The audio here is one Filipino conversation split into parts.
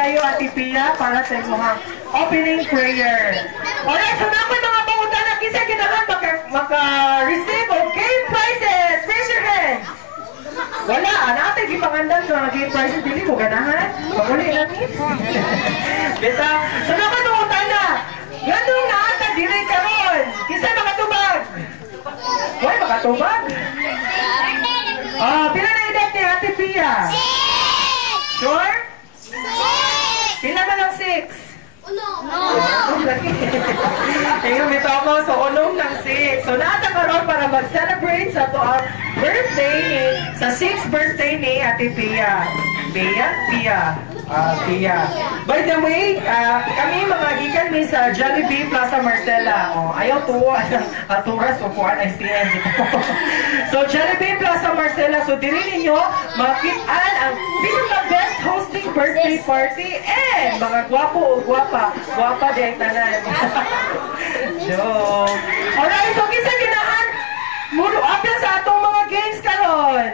kayo, Ate Pia, para sa mga opening prayer. Alright, so na mga panguta na kisa ginahan maka-receive of game prizes. Raise your hands. Wala, natin gipangandan sa mga game prizes. Dili mo ganahan. Paguli natin. Beta, so na panguta na. Ganun na ata, dili karon. Kisa makatubag. Why makatubag? Pila na edad ni Ate Pia? 6! Sure? 6! Pila ba ng 6? Ngayon may tama sa unong ng 6. So natakaroon para mag-celebrate sa our birthday sa 6th birthday ni Ate Pia. Pia. By the way, kami mga gikan mi sa Jollibee Plaza Marcela. Ayaw tuwa aturas o kuan ay siya. So Jollibee Plaza Marcela, so diri ninyo makitaan ang pinaka-best hosting birthday party and mga gwapo o gwapa di tanan. Joke. Alright, so kisa ginahan mulo apil sa atong mga games karon.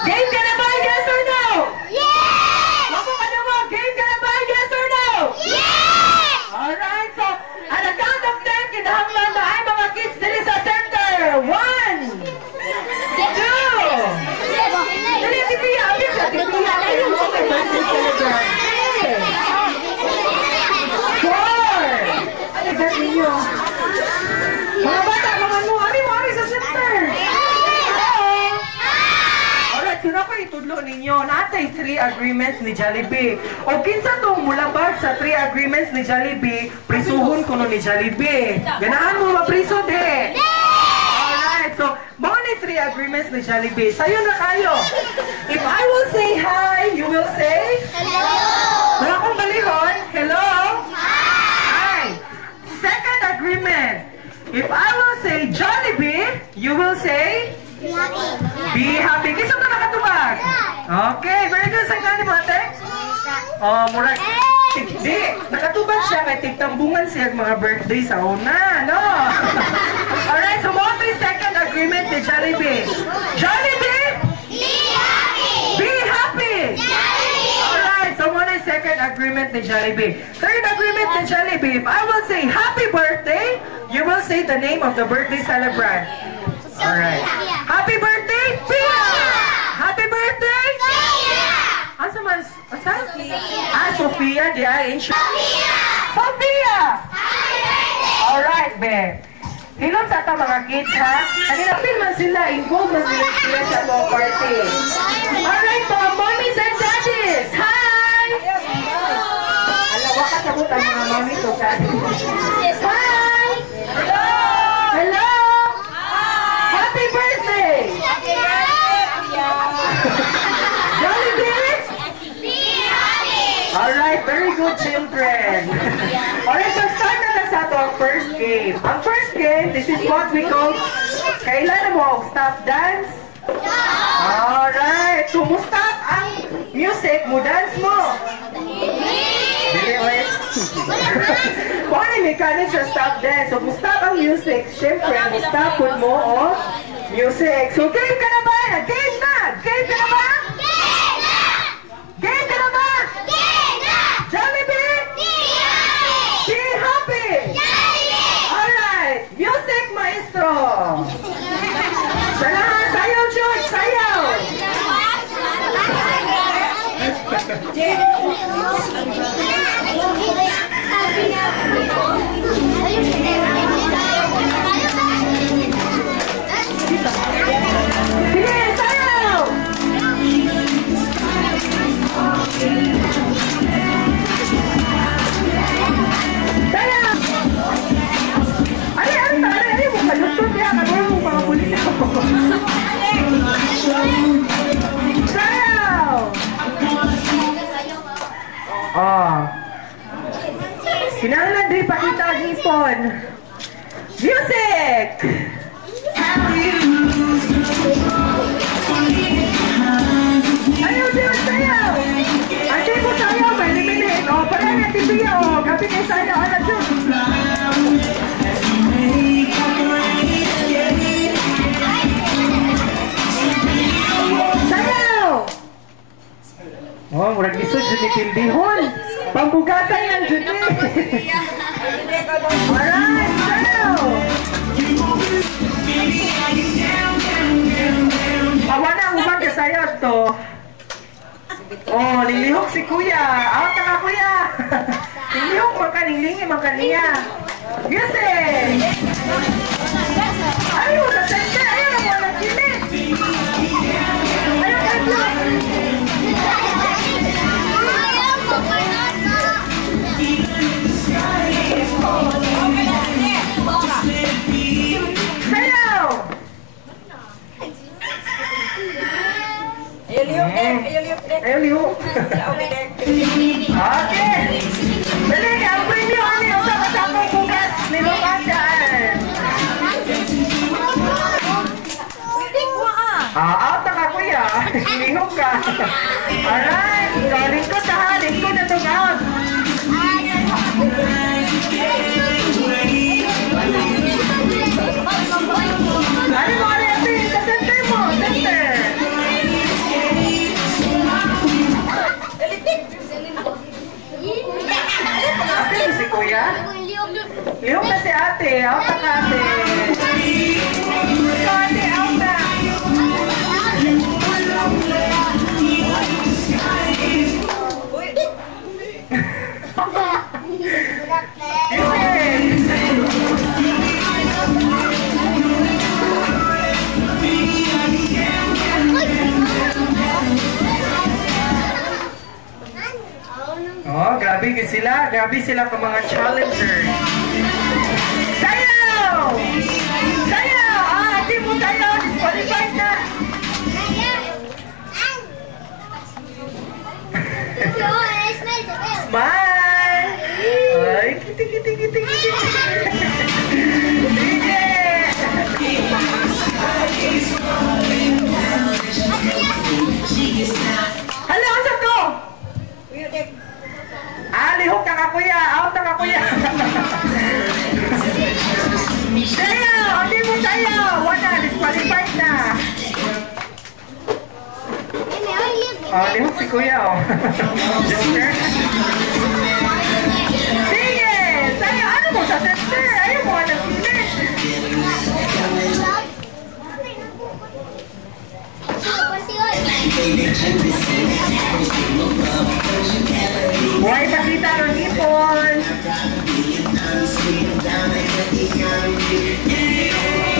Game ka na ba? Yes or no? Yes! Ako ka na ba? Game ka na ba? Yes or no? Yes! Alright, so at the count of 10, kinahanglan na ay mga kids dili sa center. 1, 2, dili si Pia, apil sa Pia. Ayun mo kay birthday celebrant. 4. Ano ba ninyo? Mga bata, mga ari sa center. Sino ko itudlo ninyo? Natay 3 agreements ni Jollibee. O kinsa itong mulabag sa 3 agreements ni Jollibee, prisuhon ko no ni Jollibee. Ganahan mo mapriso, de? Alright, so, mga ni 3 agreements ni Jollibee. Sayo na kayo. If I will say hi, you will say? Hello! Wala akong balihon. Hello? Hi! Second agreement. If I will say Jollibee, you will say? Be happy. Kisa na nakatubag? Okay, very good. Saan ka ni mo, ate? Murag. Di, nakatubag siya kay tigtambungan siya mga birthday sa una, no? Alright, so what is second agreement ni Jollibee? Jollibee? Be happy! Be happy! Jollibee! Alright, so what is second agreement ni Jollibee? Third agreement ni Jollibee, if I will say happy birthday, you will say the name of the birthday celebrant. Alright. Happy birthday, Pia! Happy birthday! Sophia! Asa man? Asa? Sophia. Di ay in Sophia! Sophia! Happy birthday! Alright, be. Hilom sa ito mga kids, ha? Naginapin man sila, involved man sila sa mga party. Alright, mga mommies and daddies! Hi! Alawa ka sa ang mga mommy to, daddies. Hi! Hello! Hello! Happy birthday! Happy birthday! Jollibee! Be happy! Alright, very good children. Alright, so start na sa ito ang first game. Ang first game, this is what we call, kailan mo stop dance? Alright, so mo stop ang music, mo dance mo. Dili, wait. Kung ano yung mechanics sa stop dance, so mo stop ang music, syempre, mo stop put mo o music. So game ka na ba? Game na! Game ka na ba? Game ka na ba? Jollibee? Be happy! Alright, music maestro! Sa lahat, sayaw, George! Sayaw! Sige, sayaw! Sayaw! Ay, mo kalutod yan. Ano yung mga bulit ako? Sayaw! Kinahanglan din pakita ang ipon. Music! Ayaw, Diyo, sayaw! Ate mo sayaw, may limitin. Parang natin biya, gabi kayo sayaw. Ano, Diyo? Sayaw! Murag lisod dyan ni Pildihon. Pambugasan yan dyan eh. Alright, sayaw! Awa na, umag ka sayaw to. Oh, nilihok si kuya. Out na ka kuya. Nilihok magkaninglingin magkaniya. Yes eh. Ayaw, sa center. Ayaw na mo lang kilit. Ayaw ka lang. Sayaw! Ayaw liho. Okay. Dali, ang premium ano yung sama-sama bukas. Nilukan dyan. Out na ka kuya. Lihok ka. Alright. Lingkod na ha. Lingkod na itong out. Ano mo ano yan? Sa center mo. Center. Ate mo si kuya? Lihok na si ate. Out na ka ate. Ikaw ate. Out na. Oh, grabe ka sila. Grabe sila ka mga challenger. Sayaw! Sayaw! Ah, ate mo sayaw. Disqualified na. Smile! Ay, kiti, kiti, kiti, kiti. Sige! Hala, asa to? Ah, lihok na ka kuya. Out na ka kuya. Sayaw! Hindi mo sayaw. Wala, disqualified na. Oh, lihok si kuya, oh. Joker. Sige! Sayaw! Ano mo sa center? Ayaw mo ka nagpilit. Buhay pakita ng ipon.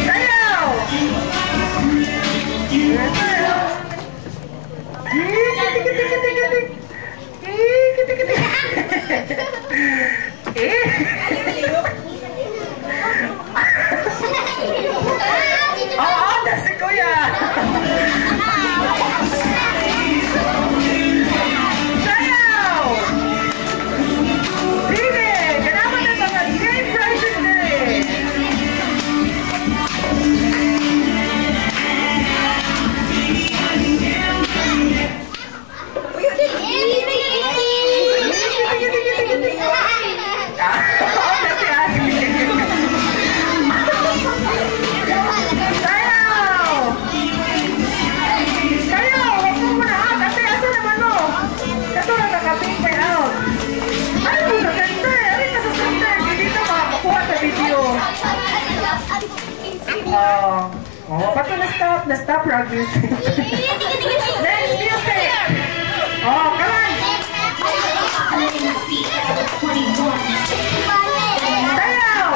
Sayaw! Oo, nasi kuya. Sayaw! Sige, ganaman ng mga great prizes na rin. Oh, ba't na-stop? Na-stop rock music. Next music! Oh, come on! Sayaw!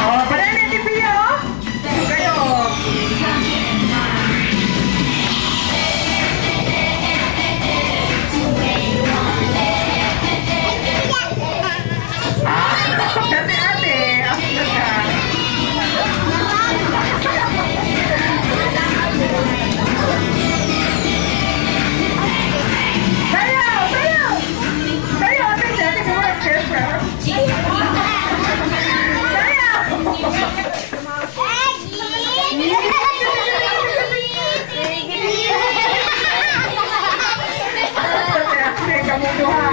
Oh, pala na yung Pia, oh! Kayo! Kasi ate, ang ganda. Sayaw! Sayaw! Sayaw! Ate, si ate mo ang pressure. Sayaw! Kasi ate, kamukuha.